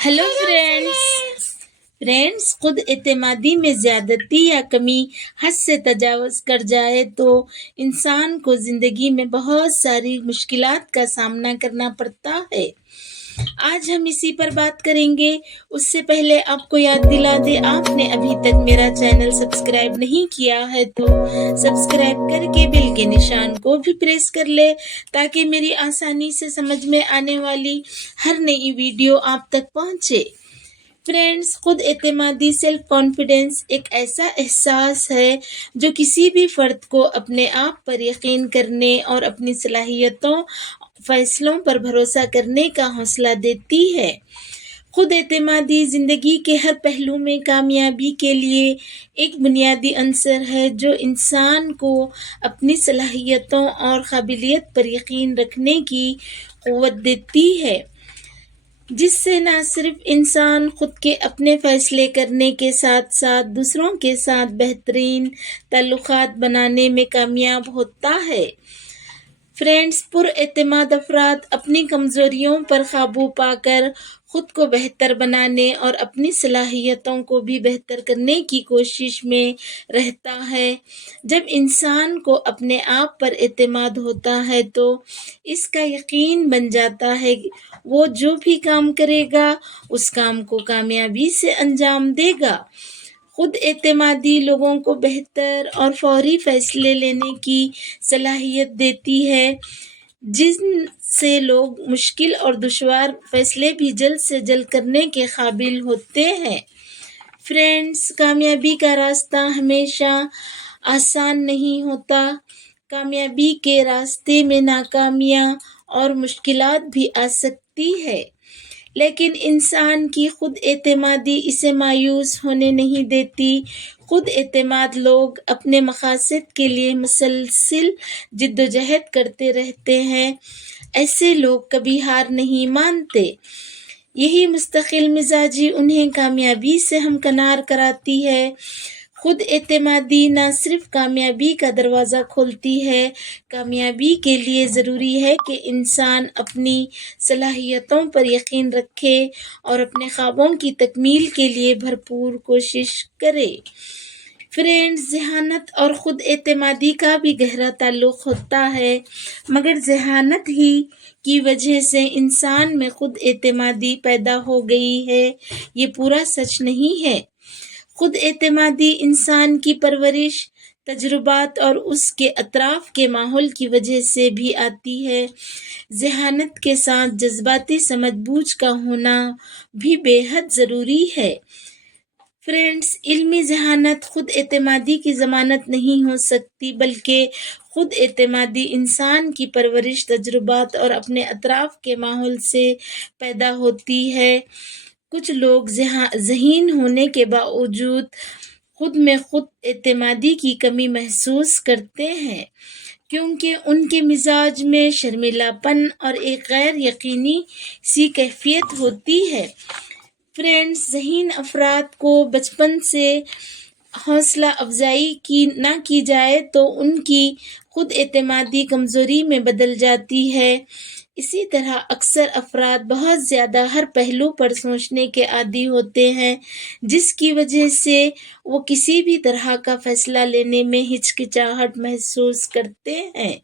Hello friends खुद एतमादी में ज़्यादती या कमी हद से तजावज़ कर जाए तो इंसान को ज़िंदगी में बहुत सारी मुश्किलात का सामना करना पड़ता है। आज हम इसी पर बात करेंगे। उससे पहले आपको याद दिला दे, आपने अभी तक मेरा चैनल सब्सक्राइब नहीं किया है तो सब्सक्राइब करके बेल के निशान को भी प्रेस कर ले, ताकि मेरी आसानी से समझ में आने वाली हर नई वीडियो आप तक पहुंचे। फ्रेंड्स, खुद एतमादी सेल्फ कॉन्फिडेंस एक ऐसा एहसास है जो किसी भी फर्द को अपने आप पर यकीन करने और अपनी सलाहियतों फैसलों पर भरोसा करने का हौसला देती है। खुद एतमादी ज़िंदगी के हर पहलू में कामयाबी के लिए एक बुनियादी अंसर है जो इंसान को अपनी सलाहियतों और काबिलियत पर यकीन रखने की क़ुव्वत देती है, जिससे न सिर्फ इंसान खुद के अपने फैसले करने के साथ साथ दूसरों के साथ बेहतरीन ताल्लुकात बनाने में कामयाब होता है। फ्रेंड्स, पुरएतमाद अफराद अपनी कमज़ोरियों पर काबू पाकर खुद को बेहतर बनाने और अपनी सलाहियतों को भी बेहतर करने की कोशिश में रहता है। जब इंसान को अपने आप पर एतमाद होता है तो इसका यकीन बन जाता है कि वो जो भी काम करेगा उस काम को कामयाबी से अंजाम देगा। खुद एतमादी लोगों को बेहतर और फौरी फैसले लेने की सलाहियत देती है, जिनसे लोग मुश्किल और दुश्वार फैसले भी जल्द से जल्द करने के काबिल होते हैं। फ्रेंड्स, कामयाबी का रास्ता हमेशा आसान नहीं होता। कामयाबी के रास्ते में नाकामियाँ और मुश्किलात भी आ सकती है, लेकिन इंसान की खुद एतमादी इसे मायूस होने नहीं देती। खुद एतमाद लोग अपने मकासद के लिए मुसलसिल जिद्दोजहद करते रहते हैं। ऐसे लोग कभी हार नहीं मानते। यही मुस्तकिल मिजाजी उन्हें कामयाबी से हमकिनार कराती है। खुद एतमादी न सिर्फ कामयाबी का दरवाज़ा खोलती है, कामयाबी के लिए ज़रूरी है कि इंसान अपनी सलाहियतों पर यकीन रखे और अपने ख्वाबों की तकमील के लिए भरपूर कोशिश करे। फ्रेंड्स, ज़हानत और ख़ुद एतमादी का भी गहरा ताल्लुक़ होता है, मगर ज़हानत ही की वजह से इंसान में ख़ुद एतमादी पैदा हो गई है, ये पूरा सच नहीं है। ख़ुद एतमादी इंसान की परवरिश, तजुर्बात और उसके अतराफ़ के माहौल की वजह से भी आती है। ज़हानत के साथ जज्बाती समझ-बूझ का होना भी बेहद ज़रूरी है। फ्रेंड्स, इल्मी ज़हानत खुद एतमादी की ज़मानत नहीं हो सकती, बल्कि खुद एतमादी इंसान की परवरिश, तजुर्बात और अपने अतराफ़ के माहौल से पैदा होती है। कुछ लोग ज़हीन होने के बावजूद खुद में खुद एतमादी की कमी महसूस करते हैं, क्योंकि उनके मिजाज में शर्मीलापन और एक गैर यकीनी सी कैफियत होती है। फ्रेंड्स, ज़हीन अफराद को बचपन से हौसला अफजाई की जाए तो उनकी खुद एतमादी कमज़ोरी में बदल जाती है। इसी तरह अक्सर अफराद बहुत ज़्यादा हर पहलू पर सोचने के आदी होते हैं, जिसकी वजह से वो किसी भी तरह का फ़ैसला लेने में हिचकिचाहट महसूस करते हैं।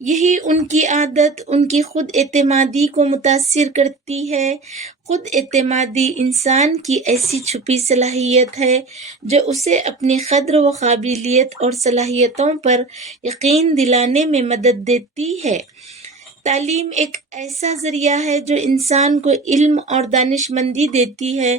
यही उनकी आदत उनकी खुद एतमादी को मुतासिर करती है। खुद एतमादी इंसान की ऐसी छुपी सलाहियत है जो उसे अपनी क़द्र व काबिलियत और सलाहियतों पर यकीन दिलाने में मदद देती है। तालीम एक ऐसा ज़रिया है जो इंसान को इल्म और दानिशमंदी देती है।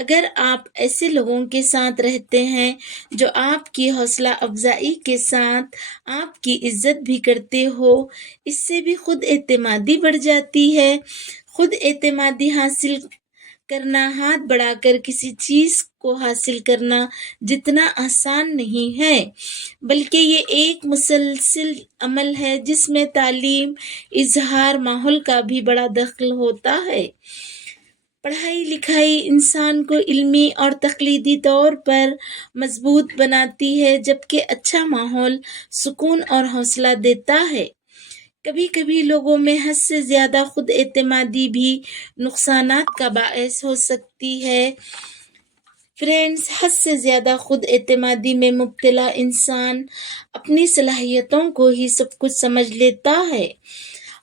अगर आप ऐसे लोगों के साथ रहते हैं जो आपकी हौसला अफजाई के साथ आपकी इज़्ज़त भी करते हो, इससे भी खुद एतमादी बढ़ जाती है। खुद एतमादी हासिल करना हाथ बढ़ाकर किसी चीज़ को हासिल करना जितना आसान नहीं है, बल्कि ये एक मुसलसिल अमल है जिसमें तालीम, इजहार, माहौल का भी बड़ा दखल होता है। पढ़ाई लिखाई इंसान को इल्मी और तकलीदी तौर पर मजबूत बनाती है, जबकि अच्छा माहौल सुकून और हौसला देता है। کبھی کبھی لوگوں میں حد سے زیادہ خود اعتمادی بھی نقصانات کا باعث ہو سکتی ہے۔ فرینڈز، حد سے زیادہ خود اعتمادی میں مبتلا انسان اپنی صلاحیتوں کو ہی سب کچھ سمجھ لیتا ہے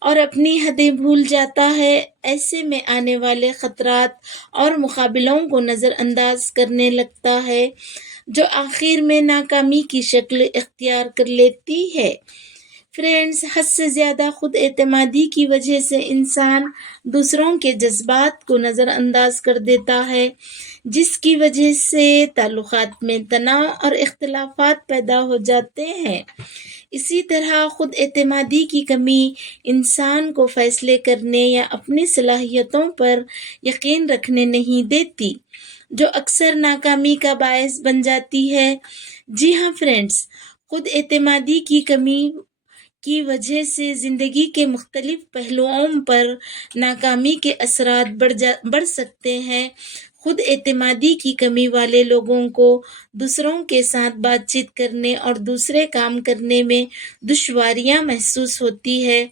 اور اپنی حدیں بھول جاتا ہے۔ ایسے میں آنے والے خطرات اور مقابلوں کو نظر انداز کرنے لگتا ہے، جو آخر میں ناکامی کی شکل اختیار کر لیتی ہے۔ فرینڈز، حد سے زیادہ خود اعتمادی کی وجہ سے انسان دوسروں کے جذبات کو نظر انداز کر دیتا ہے، جس کی وجہ سے تعلقات میں تناؤ اور اختلافات پیدا ہو جاتے ہیں۔ اسی طرح خود اعتمادی کی کمی انسان کو فیصلے کرنے یا اپنی صلاحیتوں پر یقین رکھنے نہیں دیتی، جو اکثر ناکامی کا باعث بن جاتی ہے۔ جی ہاں فرینڈز، خود اعتمادی کی کمی کی وجہ سے زندگی کے مختلف پہلوؤں پر ناکامی کے اثرات بڑھ سکتے ہیں۔ خود اعتمادی کی کمی والے لوگوں کو دوسروں کے ساتھ بات چیت کرنے اور دوسرے کام کرنے میں دشواریاں محسوس ہوتی ہے۔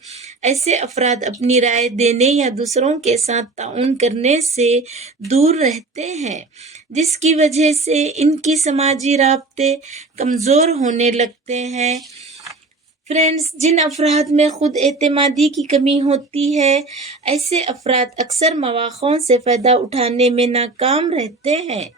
ایسے افراد اپنی رائے دینے یا دوسروں کے ساتھ تعاون کرنے سے دور رہتے ہیں، جس کی وجہ سے ان کی سماجی رابطے کمزور ہونے لگتے ہیں۔ فرینڈز، جن افراد میں خود اعتمادی کی کمی ہوتی ہے، ایسے افراد اکثر مواقعوں سے فائدہ اٹھانے میں ناکام رہتے ہیں،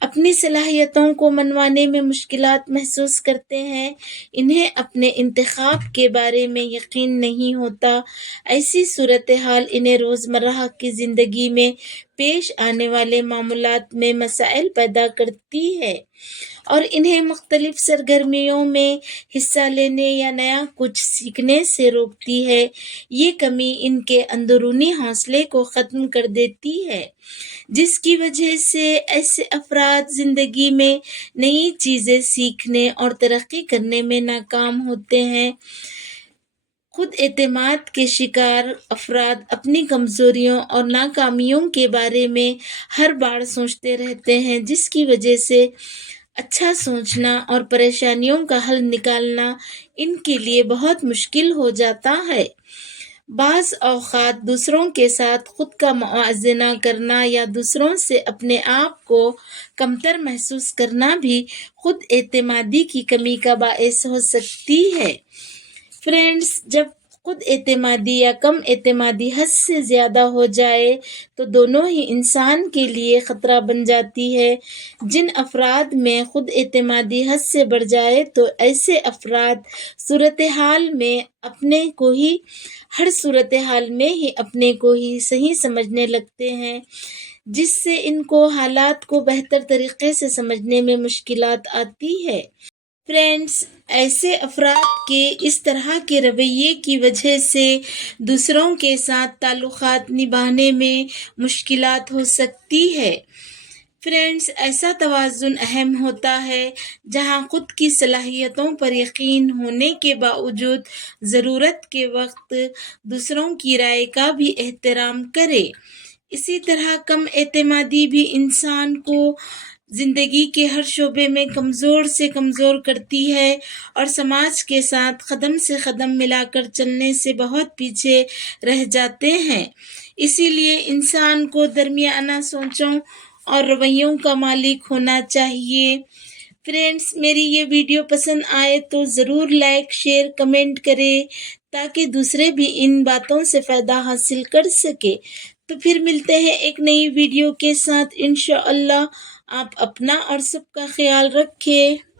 اپنی صلاحیتوں کو منوانے میں مشکلات محسوس کرتے ہیں، انہیں اپنے انتخاب کے بارے میں یقین نہیں ہوتا۔ ایسی صورتحال انہیں روزمرہ کی زندگی میں پیش آنے والے معاملات میں مسائل پیدا کرتی ہے اور انہیں مختلف سرگرمیوں میں حصہ لینے یا نیا کچھ سیکھنے سے روکتی ہے۔ یہ کمی ان کے اندرونی حوصلے کو ختم کر دیتی ہے، جس کی وجہ سے ایسے افراد زندگی میں نئی چیزیں سیکھنے اور ترقی کرنے میں ناکام ہوتے ہیں۔ خود اعتماد کے شکار افراد اپنی کمزوریوں اور ناکامیوں کے بارے میں ہر بار سوچتے رہتے ہیں، جس کی وجہ سے اچھا سوچنا اور پریشانیوں کا حل نکالنا ان کے لیے بہت مشکل ہو جاتا ہے۔ بعض اوقات دوسروں کے ساتھ خود کا موازنہ کرنا یا دوسروں سے اپنے آپ کو کمتر محسوس کرنا بھی خود اعتمادی کی کمی کا باعث ہو سکتی ہے۔ فرینڈز، جب خود اعتمادی یا کم اعتمادی حد سے زیادہ ہو جائے تو دونوں ہی انسان کے لیے خطرہ بن جاتی ہے۔ جن افراد میں خود اعتمادی حد سے بڑھ جائے تو ایسے افراد ہر صورتحال میں ہی اپنے کو ہی صحیح سمجھنے لگتے ہیں، جس سے ان کو حالات کو بہتر طریقے سے سمجھنے میں مشکلات آتی ہے۔ فرینڈز، ایسے افراد کے اس طرح کے رویے کی وجہ سے دوسروں کے ساتھ تعلقات نبھانے میں مشکلات ہو سکتی ہے۔ فرینڈز، ایسا توازن اہم ہوتا ہے جہاں خود کی صلاحیتوں پر یقین ہونے کے باوجود ضرورت کے وقت دوسروں کی رائے کا بھی احترام کرے۔ اسی طرح کم اعتمادی بھی انسان کو زندگی کے ہر شعبے میں کمزور سے کمزور کرتی ہے اور سماج کے ساتھ قدم سے قدم ملا کر چلنے سے بہت پیچھے رہ جاتے ہیں۔ اسی لیے انسان کو درمیانہ سوچوں اور رویوں کا مالک ہونا چاہیے۔ فرینڈز، میری یہ ویڈیو پسند آئے تو ضرور لائک، شیئر، کمنٹ کریں تاکہ دوسرے بھی ان باتوں سے فائدہ حاصل کر سکے۔ تو پھر ملتے ہیں ایک نئی ویڈیو کے ساتھ انشاءاللہ۔ آپ اپنا اور سب کا خیال رکھیں۔